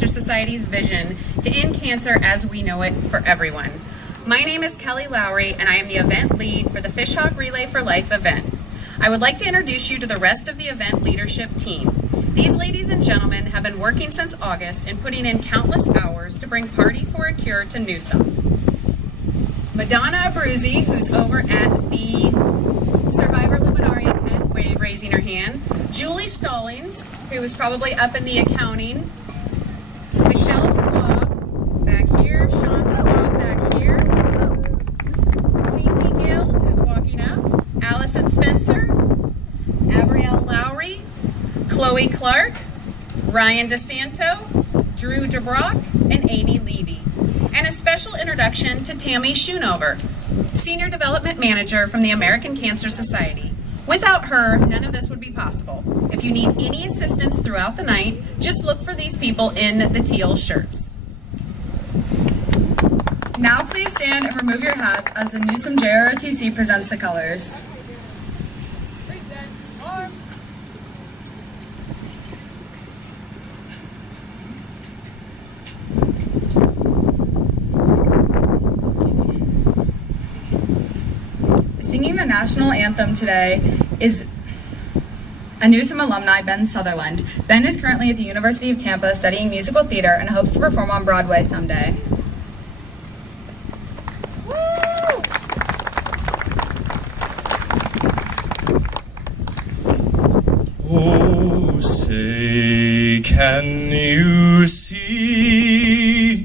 Cancer Society's vision to end cancer as we know it for everyone. My name is Kelly Lowry, and I am the event lead for the FishHawk Relay for Life event. I would like to introduce you to the rest of the event leadership team. These ladies and gentlemen have been working since August and putting in countless hours to bring Party for a Cure to Newsom. Madonna Abruzzi, who's over at the Survivor Luminaria tent, raising her hand. Julie Stallings, who is probably up in the accounting. Michelle Swab, back here. Sean Swab, back here. Casey Gill, who's walking up. Allison Spencer. Abrielle Lowry. Chloe Clark. Ryan DeSanto. Drew DeBrock, and Amy Levy. And a special introduction to Tammy Schoonover, Senior Development Manager from the American Cancer Society. Without her, none of this would be possible. If you need any assistance throughout the night, just look for these people in the teal shirts. Now please stand and remove your hats as the Newsom JROTC presents the colors. Singing the national anthem today is a Newsom alumni, Ben Sutherland. Ben is currently at the University of Tampa studying musical theater and hopes to perform on Broadway someday. Oh, say, can you see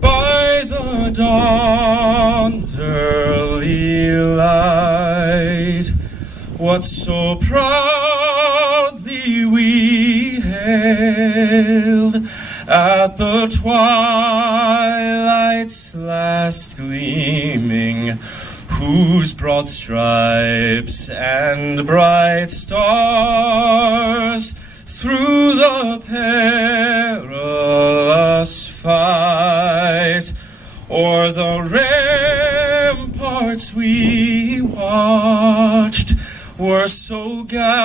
by the dawn's early light what so proudly we hailed at the twilight's last gleaming, whose broad stripes and bright stars through the perilous fight o'er the ramparts we watched were so gallantly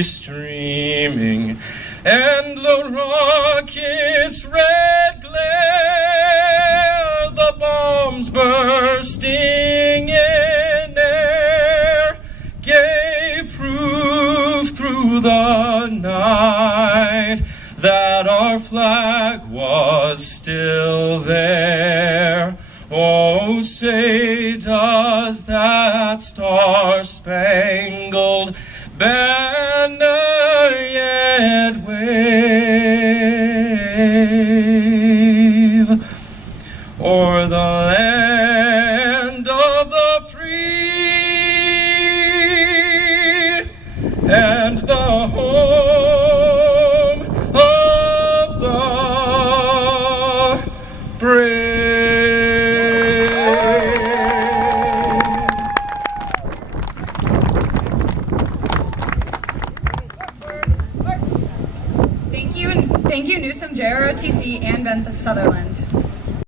streaming, and the rocket's red glare, the bombs bursting in air, gave proof through the night that our flag was still there. Oh, say, does that star-spangled banner yet wave o'er the land of the free and the home of the brave? Thank you, Newsom JROTC and Ben Sutherland.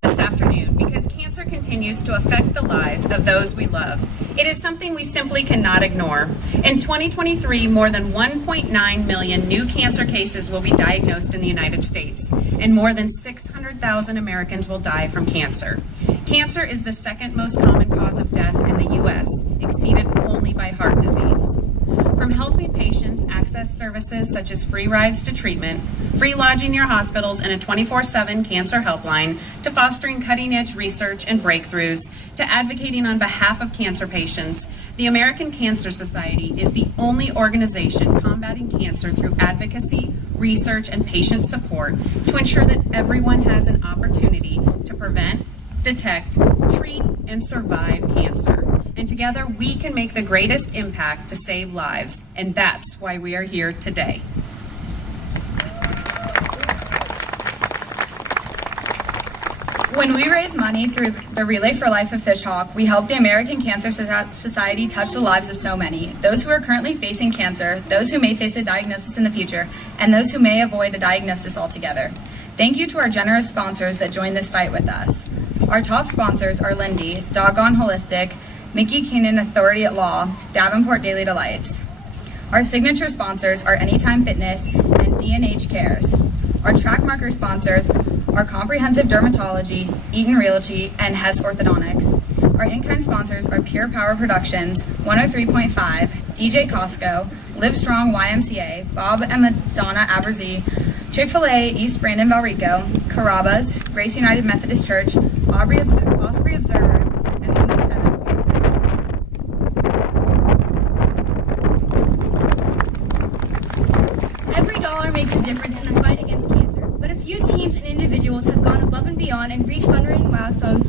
This afternoon, because cancer continues to affect the lives of those we love. It is something we simply cannot ignore. In 2023, more than 1.9 million new cancer cases will be diagnosed in the United States, and more than 600,000 Americans will die from cancer. Cancer is the second most common cause of death in the U.S., exceeded only by heart disease. From helping patients access services such as free rides to treatment, free lodging near hospitals, and a 24/7 cancer helpline, to fostering cutting-edge research and breakthroughs, to advocating on behalf of cancer patients, the American Cancer Society is the only organization combating cancer through advocacy, research, and patient support to ensure that everyone has an opportunity to prevent, detect, treat, and survive cancer. And together we can make the greatest impact to save lives, and that's why we are here today. When we raise money through the Relay for Life of FishHawk, we help the American Cancer Society touch the lives of so many, those who are currently facing cancer, those who may face a diagnosis in the future, and those who may avoid a diagnosis altogether. Thank you to our generous sponsors that join this fight with us. Our top sponsors are Lindy, Doggone Holistic, Mickey Keenan Authority at Law, Davenport Daily Delights. Our signature sponsors are Anytime Fitness and D&H Cares. Our track marker sponsors are Comprehensive Dermatology, Eaton Realty, and Hess Orthodontics. Our in-kind sponsors are Pure Power Productions, 103.5, DJ Costco, Livestrong YMCA, Bob and Madonna Aberzee, Chick-fil-A East Brandon Valrico, Carrabba's, Grace United Methodist Church, Osprey Observer, and 107. Every dollar makes a difference in the fight against cancer, but a few teams and individuals have gone above and beyond and reached fundraising milestones.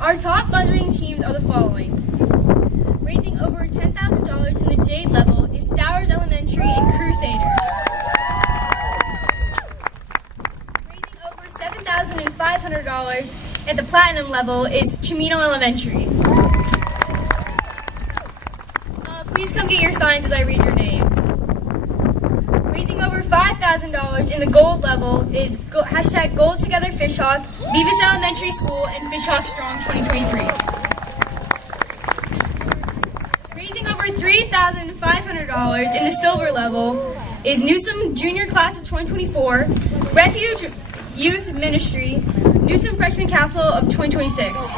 Our top fundraising teams are the following. Raising over $10,000 in the Jade level is Stowers Elementary and Crusaders. Raising over $7,500 at the Platinum level is Chimino Elementary. Please come get your signs as I read your names. Raising over $5,000 in the Gold level is hashtag Gold Together FishHawk, Beavis Elementary School, and FishHawk Strong 2023. Raising over $3,500 in the Silver level is Newsom Junior Class of 2024, Refuge Youth Ministry, Newsom Freshman Council of 2026.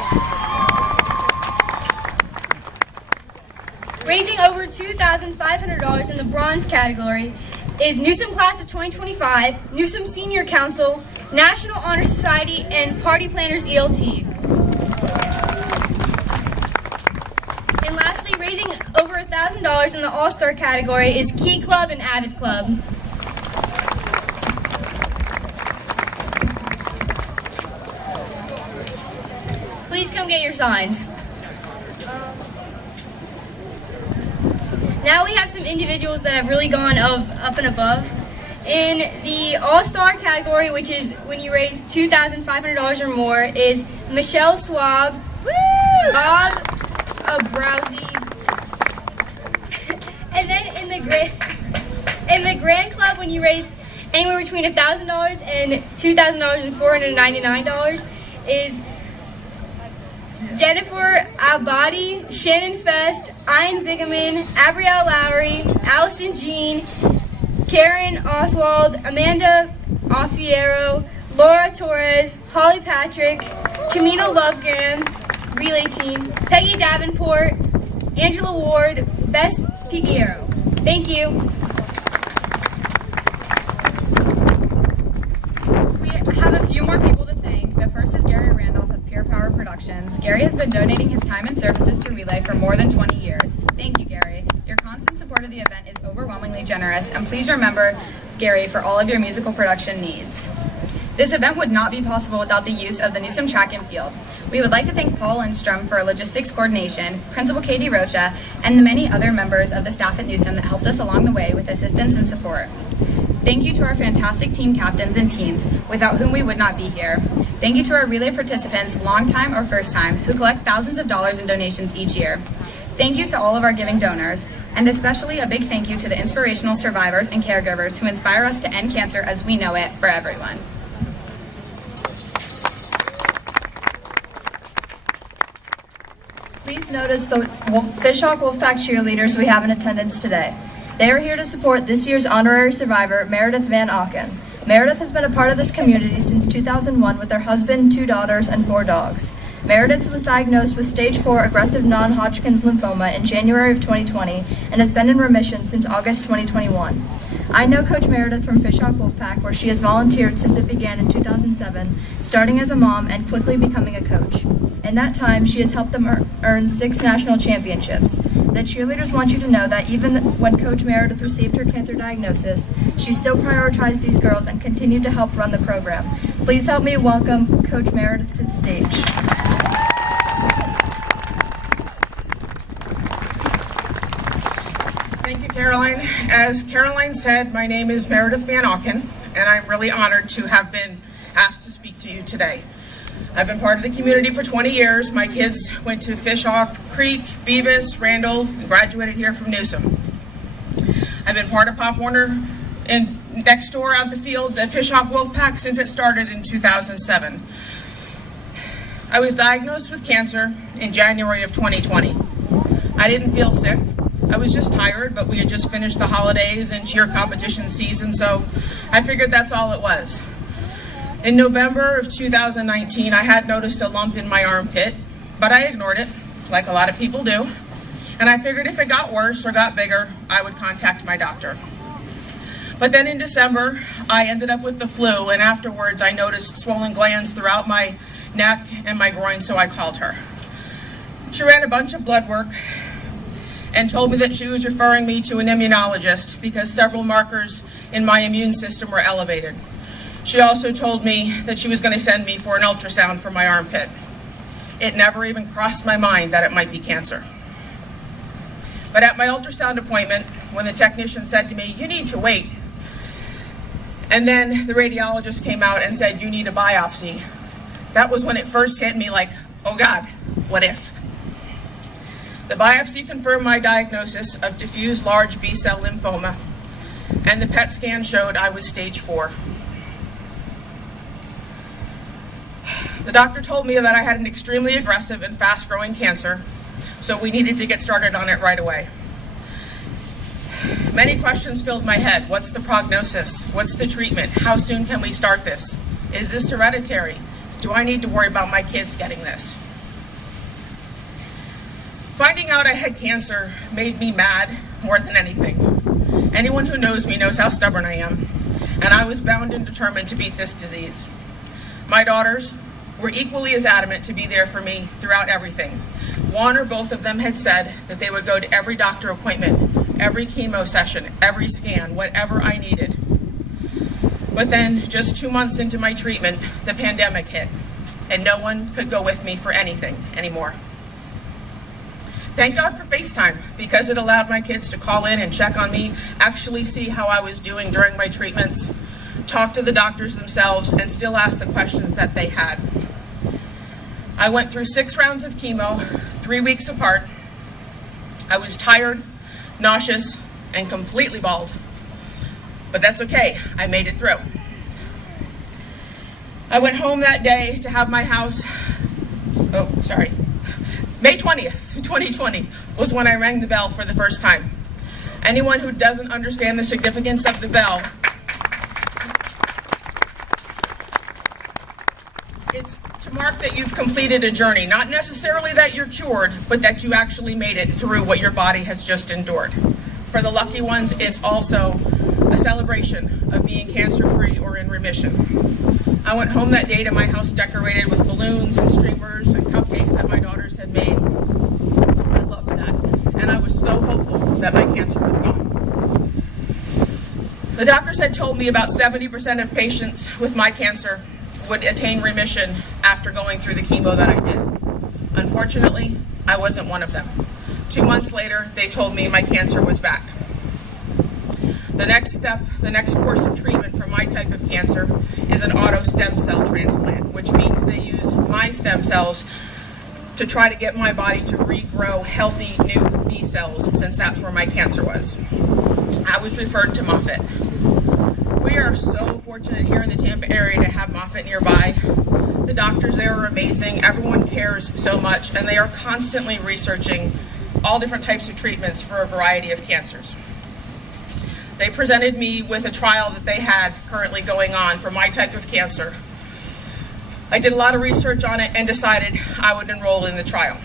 Raising over $2,500 in the Bronze category is Newsom Class of 2025, Newsom Senior Council, National Honor Society, and Party Planners ELT. And lastly, raising over $1,000 in the All-Star category is Key Club and Avid Club. Please come get your signs. Now we have some individuals that have really gone up and above. In the All-Star category, which is when you raise $2,500 or more, is Michelle Swab, Bob Browsey, and then in the Grand Club, when you raise anywhere between $1,000 and $2,499, is Jennifer Abadi, Shannon Fest, Ian Bigeman, Abrielle Lowry, Allison Jean, Karen Oswald, Amanda Offiero, Laura Torres, Holly Patrick, Chimino Lovegram, Relay Team, Peggy Davenport, Angela Ward, Bess Piguero. Thank you. We have a few more people to thank. The first is Gary Randolph of Pure Power Productions. Gary has been donating his time and services to Relay for more than 20 years. Thank you, Gary. Your constant support of the event is overwhelmingly generous, and please remember Gary for all of your musical production needs. This event would not be possible without the use of the Newsom Track and Field. We would like to thank Paul Lindstrom for logistics coordination, Principal Katie Rocha, and the many other members of the staff at Newsom that helped us along the way with assistance and support. Thank you to our fantastic team captains and teams, without whom we would not be here. Thank you to our Relay participants, long time or first time, who collect thousands of dollars in donations each year. Thank you to all of our giving donors, and especially a big thank you to the inspirational survivors and caregivers who inspire us to end cancer as we know it for everyone. Please notice the FishHawk Wolfpack cheerleaders we have in attendance today. They are here to support this year's honorary survivor, Meredith Van Auken. Meredith has been a part of this community since 2001 with her husband, 2 daughters, and 4 dogs. Meredith was diagnosed with stage 4 aggressive non-Hodgkin's lymphoma in January of 2020 and has been in remission since August 2021. I know Coach Meredith from FishHawk Wolfpack, where she has volunteered since it began in 2007, starting as a mom and quickly becoming a coach. In that time, she has helped them earn 6 national championships. The cheerleaders want you to know that even when Coach Meredith received her cancer diagnosis, she still prioritized these girls and continued to help run the program. Please help me welcome Coach Meredith to the stage. Thank you, Caroline. As Caroline said, my name is Meredith Van Auken, and I'm really honored to have been asked to speak to you today. I've been part of the community for 20 years. My kids went to FishHawk Creek, Beavis, Randall, and graduated here from Newsom. I've been part of Pop Warner and next door out the fields at FishHawk Wolfpack since it started in 2007. I was diagnosed with cancer in January of 2020. I didn't feel sick. I was just tired, but we had just finished the holidays and cheer competition season, so I figured that's all it was. In November of 2019, I had noticed a lump in my armpit, but I ignored it, like a lot of people do. And I figured if it got worse or got bigger, I would contact my doctor. But then in December, I ended up with the flu, and afterwards I noticed swollen glands throughout my neck and my groin, so I called her. She ran a bunch of blood work and told me that she was referring me to an immunologist because several markers in my immune system were elevated. She also told me that she was going to send me for an ultrasound for my armpit. It never even crossed my mind that it might be cancer. But at my ultrasound appointment, when the technician said to me, "You need to wait," and then the radiologist came out and said, "You need a biopsy," that was when it first hit me like, oh God, what if? The biopsy confirmed my diagnosis of diffuse large B-cell lymphoma, and the PET scan showed I was stage 4. The doctor told me that I had an extremely aggressive and fast-growing cancer, so we needed to get started on it right away. Many questions filled my head. What's the prognosis? What's the treatment? How soon can we start this? Is this hereditary? Do I need to worry about my kids getting this? Finding out I had cancer made me mad more than anything. Anyone who knows me knows how stubborn I am, and I was bound and determined to beat this disease. My daughters were equally as adamant to be there for me throughout everything. One or both of them had said that they would go to every doctor appointment, every chemo session, every scan, whatever I needed. But then, just 2 months into my treatment, the pandemic hit, and no one could go with me for anything anymore. Thank God for FaceTime, because it allowed my kids to call in and check on me, actually see how I was doing during my treatments, talk to the doctors themselves, and still ask the questions that they had. I went through 6 rounds of chemo, 3 weeks apart. I was tired, nauseous, and completely bald. But that's okay, I made it through. I went home that day to have my house, May 20th, 2020 was when I rang the bell for the first time. Anyone who doesn't understand the significance of the bell, it's to mark that you've completed a journey, not necessarily that you're cured, but that you actually made it through what your body has just endured. For the lucky ones, it's also a celebration of being cancer-free or in remission. I went home that day to my house decorated with balloons and streamers and cupcakes that my daughters had made. I loved that, and I was so hopeful that my cancer was gone. The doctors had told me about 70% of patients with my cancer would attain remission after going through the chemo that I did. Unfortunately, I wasn't one of them. 2 months later, they told me my cancer was back. The next step, the next course of treatment for my type of cancer is an auto stem cell transplant, which means they use my stem cells to try to get my body to regrow healthy new B cells, since that's where my cancer was. I was referred to Moffitt. We are so fortunate here in the Tampa area to have Moffitt nearby. The doctors there are amazing, everyone cares so much, and they are constantly researching all different types of treatments for a variety of cancers. They presented me with a trial that they had currently going on for my type of cancer. I did a lot of research on it and decided I would enroll in the trial.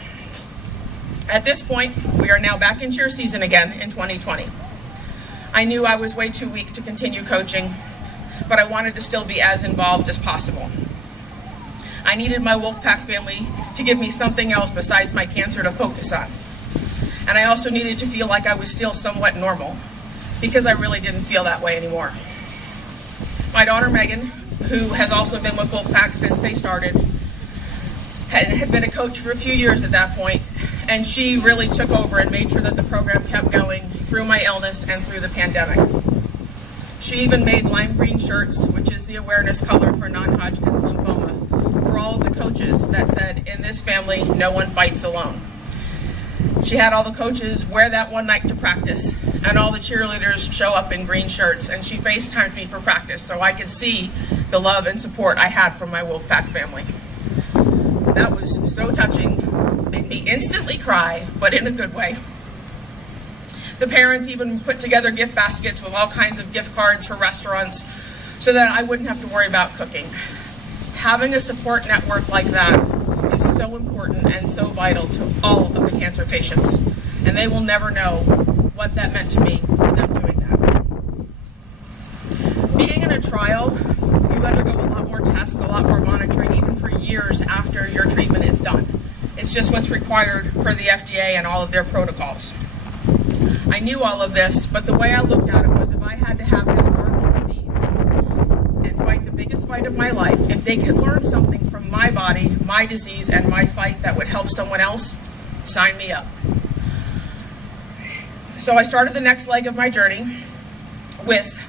At this point, we are now back in cheer season again in 2020. I knew I was way too weak to continue coaching, but I wanted to still be as involved as possible. I needed my Wolfpack family to give me something else besides my cancer to focus on. And I also needed to feel like I was still somewhat normal, because I really didn't feel that way anymore. My daughter Megan, who has also been with Wolfpack since they started, had been a coach for a few years at that point, and she really took over and made sure that the program kept going through my illness and through the pandemic. She even made lime green shirts, which is the awareness color for non-Hodgkin's lymphoma, for all of the coaches that said, "In this family, no one fights alone." She had all the coaches wear that one night to practice, and all the cheerleaders show up in green shirts, and she FaceTimed me for practice so I could see the love and support I had from my Wolfpack family. That was so touching, made me instantly cry, but in a good way. The parents even put together gift baskets with all kinds of gift cards for restaurants so that I wouldn't have to worry about cooking. Having a support network like that is so important and so vital to all of the cancer patients, and they will never know what that meant to me for them doing that. Being in a trial, you undergo a lot more tests, a lot more monitoring, even for years after your treatment is done. It's just what's required for the FDA and all of their protocols. I knew all of this, but the way I looked at it was if I had to have this horrible disease and fight the biggest fight of my life, if they could learn something from my body, my disease, and my fight that would help someone else, sign me up. So I started the next leg of my journey with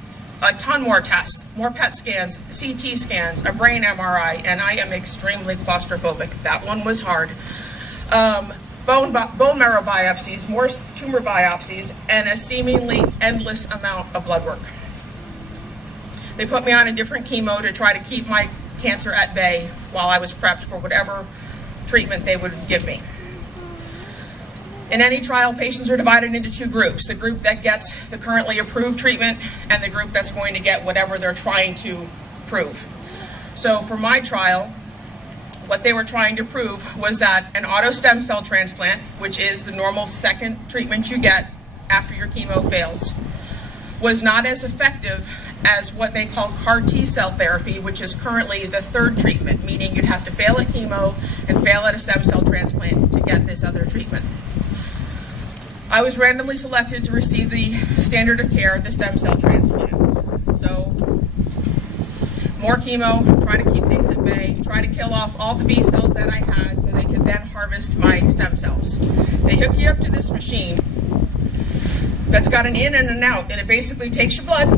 a ton more tests, more PET scans, CT scans, a brain MRI, and I am extremely claustrophobic. That one was hard. Bone marrow biopsies, more tumor biopsies, and a seemingly endless amount of blood work. They put me on a different chemo to try to keep my cancer at bay while I was prepped for whatever treatment they would give me. In any trial, patients are divided into two groups, the group that gets the currently approved treatment and the group that's going to get whatever they're trying to prove. So for my trial, what they were trying to prove was that an auto stem cell transplant, which is the normal second treatment you get after your chemo fails, was not as effective as what they call CAR T-cell therapy, which is currently the third treatment, meaning you'd have to fail at chemo and fail at a stem cell transplant to get this other treatment. I was randomly selected to receive the standard of care, the stem cell transplant. So, more chemo, try to keep things at bay, try to kill off all the B cells that I had so they could then harvest my stem cells. They hook you up to this machine that's got an in and an out, and it basically takes your blood,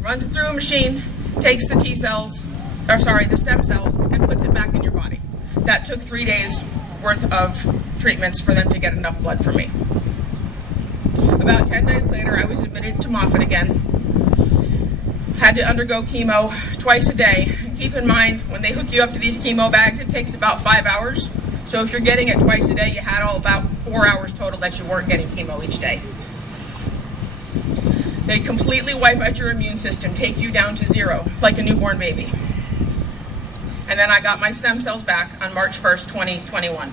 runs it through a machine, takes the the stem cells, and puts it back in your body. That took 3 days worth of treatments for them to get enough blood for me. About 10 days later, I was admitted to Moffitt again. Had to undergo chemo twice a day. And keep in mind, when they hook you up to these chemo bags, it takes about 5 hours. So if you're getting it twice a day, you had about 4 hours total that you weren't getting chemo each day. They completely wipe out your immune system, take you down to zero, like a newborn baby. And then I got my stem cells back on March 1st, 2021.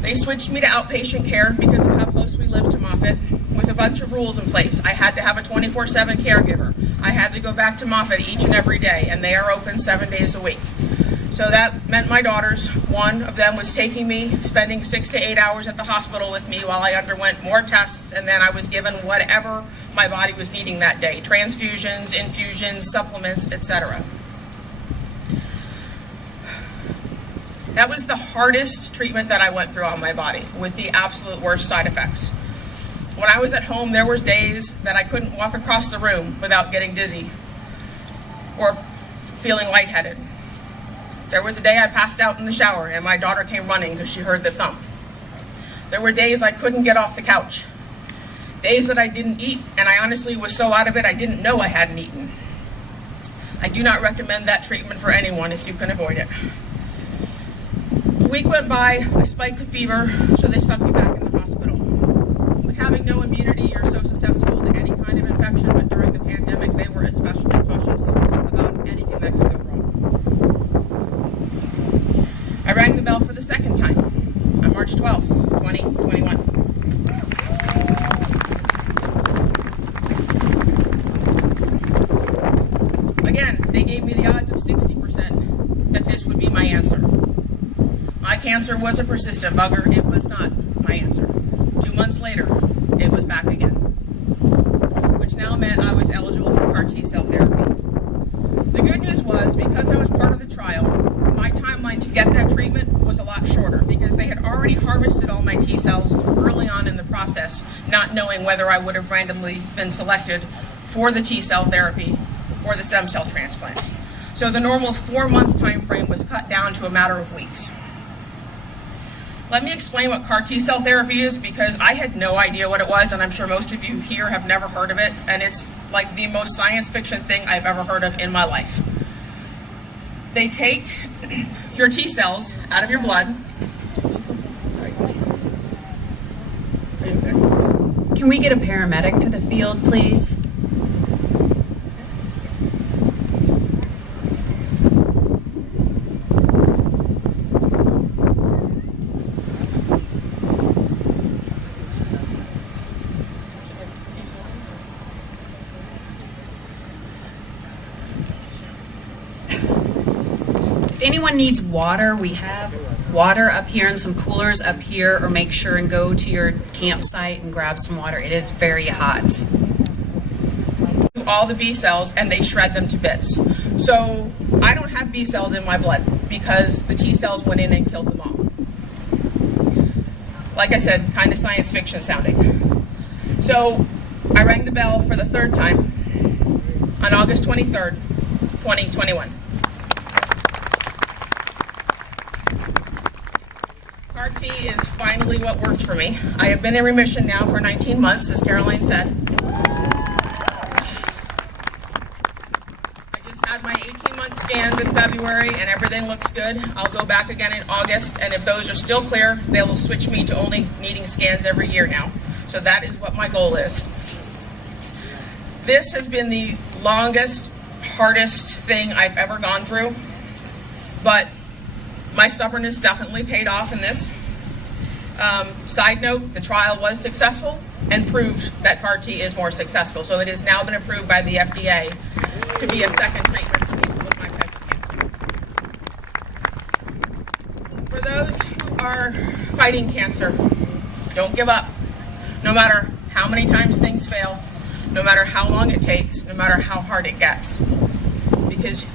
They switched me to outpatient care because of how close we lived to Moffitt, with a bunch of rules in place. I had to have a 24/7 caregiver. I had to go back to Moffitt each and every day, and they are open 7 days a week. So that meant my daughters, one of them was taking me, spending 6 to 8 hours at the hospital with me while I underwent more tests, and then I was given whatever my body was needing that day, transfusions, infusions, supplements, etc. That was the hardest treatment that I went through on my body, with the absolute worst side effects. When I was at home, there was days that I couldn't walk across the room without getting dizzy or feeling lightheaded. There was a day I passed out in the shower and my daughter came running because she heard the thump. There were days I couldn't get off the couch. Days that I didn't eat, and I honestly was so out of it I didn't know I hadn't eaten. I do not recommend that treatment for anyone if you can avoid it. A week went by, I spiked a fever, so they stuck me back in the hospital. With having no immunity, you're so susceptible to any kind of infection, but during the pandemic, they were especially cautious about anything that could go wrong. I rang the bell for the second time on March 12th, 2021. Again, they gave me the odds of 60% that this would be my answer. My cancer was a persistent bugger. It was not my answer. 2 months later, it was back again, which now meant I was eligible for CAR T-cell therapy. The good news was, because I was part of the trial, my timeline to get that treatment was a lot shorter because they had already harvested all my T-cells early on in the process, not knowing whether I would have randomly been selected for the T-cell therapy or the stem cell transplant. So the normal 4-month time frame was cut down to a matter of weeks. Let me explain what CAR T-cell therapy is, because I had no idea what it was, and I'm sure most of you here have never heard of it, and it's like the most science fiction thing I've ever heard of in my life. They take your T-cells out of your blood. Can Can we get a paramedic to the field, please? If anyone needs water, we have water up here and some coolers up here, or make sure and go to your campsite and grab some water. It is very hot. All the B cells and they shred them to bits. So I don't have B cells in my blood because the T cells went in and killed them all. Like I said, kind of science fiction sounding. So I rang the bell for the third time on August 23rd, 2021. CAR-T is finally what works for me. I have been in remission now for 19 months, as Caroline said. I just had my 18-month scans in February and everything looks good. I'll go back again in August, and if those are still clear, they will switch me to only needing scans every year now. So that is what my goal is. This has been the longest, hardest thing I've ever gone through, but my stubbornness definitely paid off in this. Side note, the trial was successful and proved that CAR-T is more successful. So it has now been approved by the FDA to be a second treatment for people with my type of cancer. For those who are fighting cancer, don't give up. No matter how many times things fail, no matter how long it takes, no matter how hard it gets. Because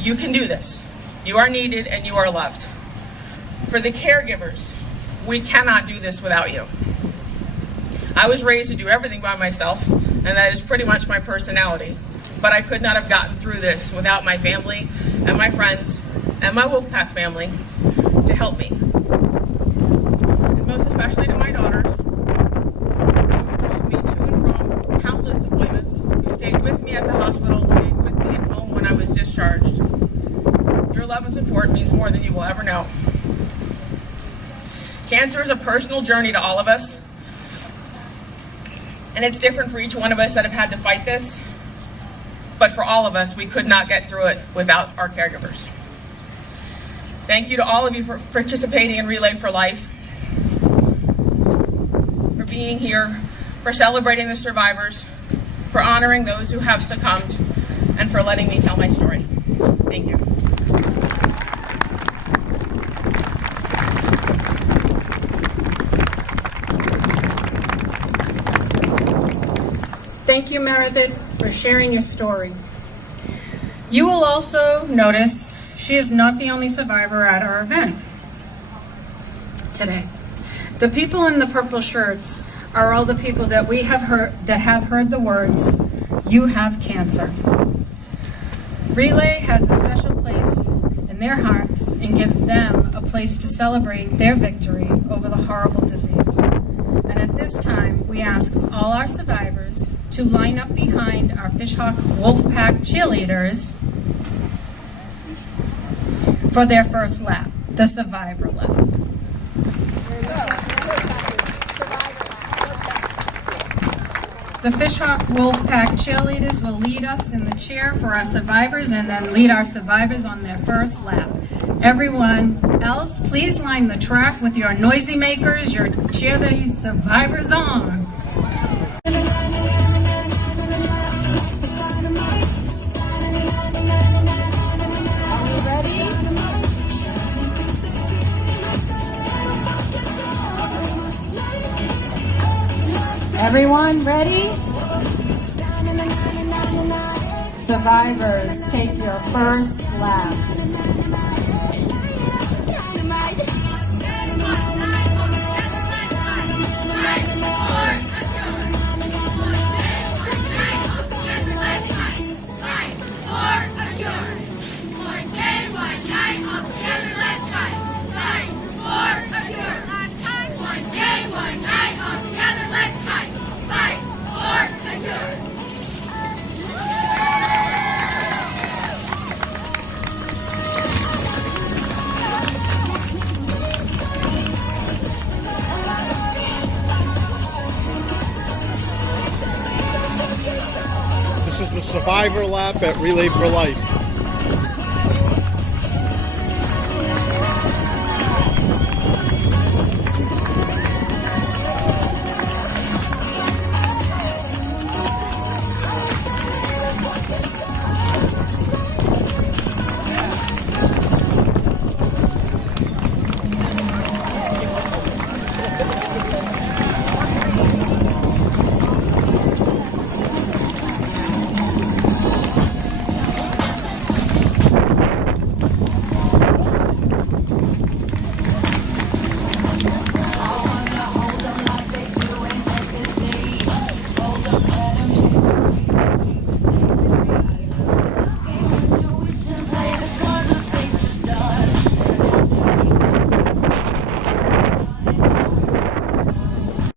you can do this. You are needed and you are loved. For the caregivers, we cannot do this without you. I was raised to do everything by myself, and that is pretty much my personality. But I could not have gotten through this without my family and my friends and my Wolfpack family to help me. And most especially to my daughters, who drove me to and from countless appointments, who stayed with me at the hospital, stayed with me at home when I was discharged. Your love and support means more than you will ever know. Cancer is a personal journey to all of us, and it's different for each one of us that have had to fight this, but for all of us, we could not get through it without our caregivers. Thank you to all of you for participating in Relay for Life, for being here, for celebrating the survivors, for honoring those who have succumbed, and for letting me tell my story. Thank you. Thank you, Meredith, for sharing your story. You will also notice she is not the only survivor at our event today. The people in the purple shirts are all the people that we have heard the words, "You have cancer." Relay has a special place in their hearts and gives them a place to celebrate their victory over the horrible disease. And at this time, we ask all our survivors to line up behind our FishHawk Wolfpack cheerleaders for their first lap, the survivor lap. The FishHawk Wolfpack cheerleaders will lead us in the cheer for our survivors and then lead our survivors on their first lap. Everyone else, please line the track with your noisy makers, your cheer the survivors on. Everyone ready? Survivors, take your first lap. This is the Survivor Lap at Relay for Life.